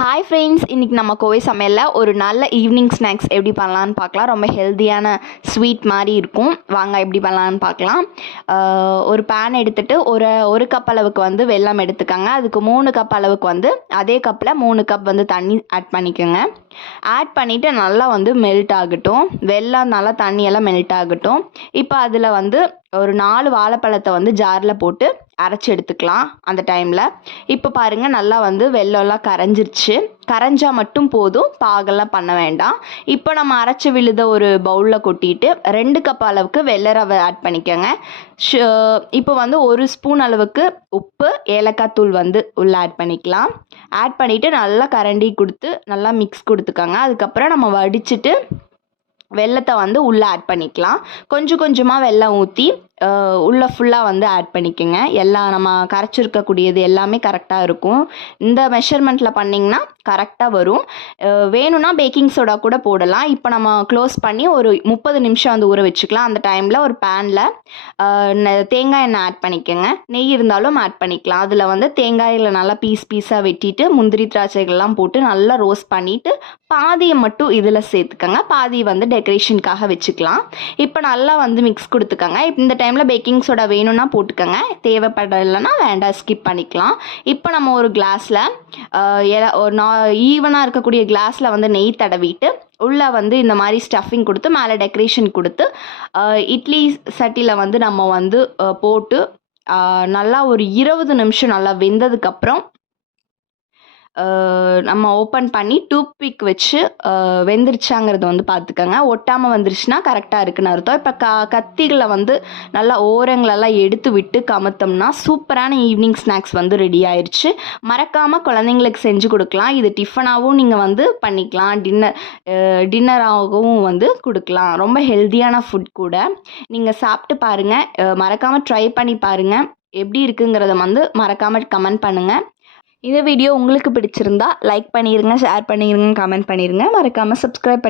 Hi friends இன்றைக்கி நம்ம கோவை சமையலில் ஒரு நல்ல ஈவினிங் ஸ்நாக்ஸ் எப்படி பண்ணலான்னு பார்க்கலாம். ரொம்ப ஹெல்த்தியான ஸ்வீட் மாதிரி இருக்கும். வாங்க எப்படி பண்ணலான்னு பார்க்கலாம். ஒரு பேன் எடுத்துகிட்டு ஒரு ஒரு கப் அளவுக்கு வந்து வெல்லம் எடுத்துக்கோங்க. அதுக்கு மூணு கப் அளவுக்கு வந்து அதே கப்பில் மூணு கப் வந்து தண்ணி ஆட் பண்ணிக்கோங்க. ஆட் பண்ணிவிட்டு நல்லா வந்து மெல்ட் ஆகட்டும். வெள்ளம் நல்லா தண்ணியெல்லாம் மெல்ட் ஆகட்டும். இப்போ அதில் வந்து ஒரு நாலு வாழைப்பழத்தை வந்து ஜாரில் போட்டு அரைச்சி எடுத்துக்கலாம் அந்த டைமில் இப்போ பாருங்கள் நல்லா வந்து வெள்ளம்லாம் கரைஞ்சிருச்சு. கரைஞ்சால் மட்டும் போதும். பாகெல்லாம் பண்ண வேண்டாம். இப்போ நம்ம அரைச்சி விழுத ஒரு பவுலில் கொட்டிட்டு ரெண்டு கப் அளவுக்கு வெள்ளை ரவை ஆட் பண்ணிக்கோங்க. இப்போ வந்து ஒரு ஸ்பூன் அளவுக்கு உப்பு ஏலக்காய் தூள் வந்து உள்ளே ஆட் பண்ணிக்கலாம். ஆட் பண்ணிவிட்டு நல்லா கரண்டி கொடுத்து நல்லா மிக்ஸ் கொடுத்துக்கோங்க. அதுக்கப்புறம் நம்ம வடிச்சிட்டு வெல்லத்தை வந்து உள்ளே ஆட் பண்ணிக்கலாம். கொஞ்சம் கொஞ்சமாக வெல்லம் ஊற்றி உள்ளே ஃபுல்லாக வந்து ஆட் பண்ணிக்கோங்க. எல்லாம் நம்ம கரைச்சிருக்கக்கூடியது எல்லாமே கரெக்டாக இருக்கும். இந்த மெஷர்மெண்ட்டில் பண்ணிங்கன்னா கரெக்டாக வரும். வேணும்னா பேக்கிங் சோடா கூட போடலாம். இப்போ நம்ம க்ளோஸ் பண்ணி ஒரு முப்பது நிமிஷம் வந்து ஊற வச்சுக்கலாம். அந்த டைமில் ஒரு பேனில் தேங்காய் எண்ணெய் ஆட் பண்ணிக்கோங்க. நெய் இருந்தாலும் ஆட் பண்ணிக்கலாம். அதில் வந்து தேங்காயில் நல்லா பீஸ் பீஸாக வெட்டிட்டு முந்திரி திராட்சைகள்லாம் போட்டு நல்லா ரோஸ்ட் பண்ணிவிட்டு பாதியை மட்டும் இதில் சேர்த்துக்கோங்க. பாதி வந்து டெக்கரேஷனுக்காக வச்சுக்கலாம். இப்போ நல்லா வந்து மிக்ஸ் கொடுத்துக்கோங்க. இந்த டைம் டைமில் பேக்கிங் சோடா வேணும்னா போட்டுக்கோங்க. தேவைப்படலைன்னா வேண்டாம் ஸ்கிப் பண்ணிக்கலாம். இப்போ நம்ம ஒரு கிளாஸில் ஒரு நா ஈவனாக இருக்கக்கூடிய கிளாஸில் வந்து நெய் தடவிட்டு உள்ளே வந்து இந்த மாதிரி ஸ்டஃபிங் கொடுத்து மேலே டெக்கரேஷன் கொடுத்து இட்லி சட்டியில் வந்து நம்ம வந்து போட்டு நல்லா ஒரு இருபது நிமிஷம் நல்லா வெந்ததுக்கப்புறம் நம்ம ஓப்பன் பண்ணி டூத் பிக் வச்சு வெந்துருச்சாங்கிறத வந்து பார்த்துக்கோங்க ஒட்டாமல் வந்துருச்சுன்னா கரெக்டாக இருக்குன்னு அர்த்தம். இப்போ க கத்திகளை வந்து நல்லா ஓரங்களெல்லாம் எடுத்து விட்டு கமுத்தோம்னா சூப்பரான ஈவினிங் ஸ்நாக்ஸ் வந்து ரெடி ஆயிடுச்சு மறக்காமல் குழந்தைங்களுக்கு செஞ்சு கொடுக்கலாம். இது டிஃபனாகவும் நீங்கள் வந்து பண்ணிக்கலாம். டின்னர் டின்னராகவும் வந்து கொடுக்கலாம். ரொம்ப ஹெல்த்தியான ஃபுட் கூட. நீங்கள் சாப்பிட்டு பாருங்கள் மறக்காமல் ட்ரை பண்ணி பாருங்கள் எப்படி இருக்குங்கிறத வந்து மறக்காமல் கமெண்ட் பண்ணுங்கள் இந்த வீடியோ உங்களுக்கு பிடிச்சிருந்தா லைக் பண்ணிடுங்க ஷேர் பண்ணிடுங்க கமெண்ட் பண்ணிடுங்க மறக்காமல் சப்ஸ்கிரைப்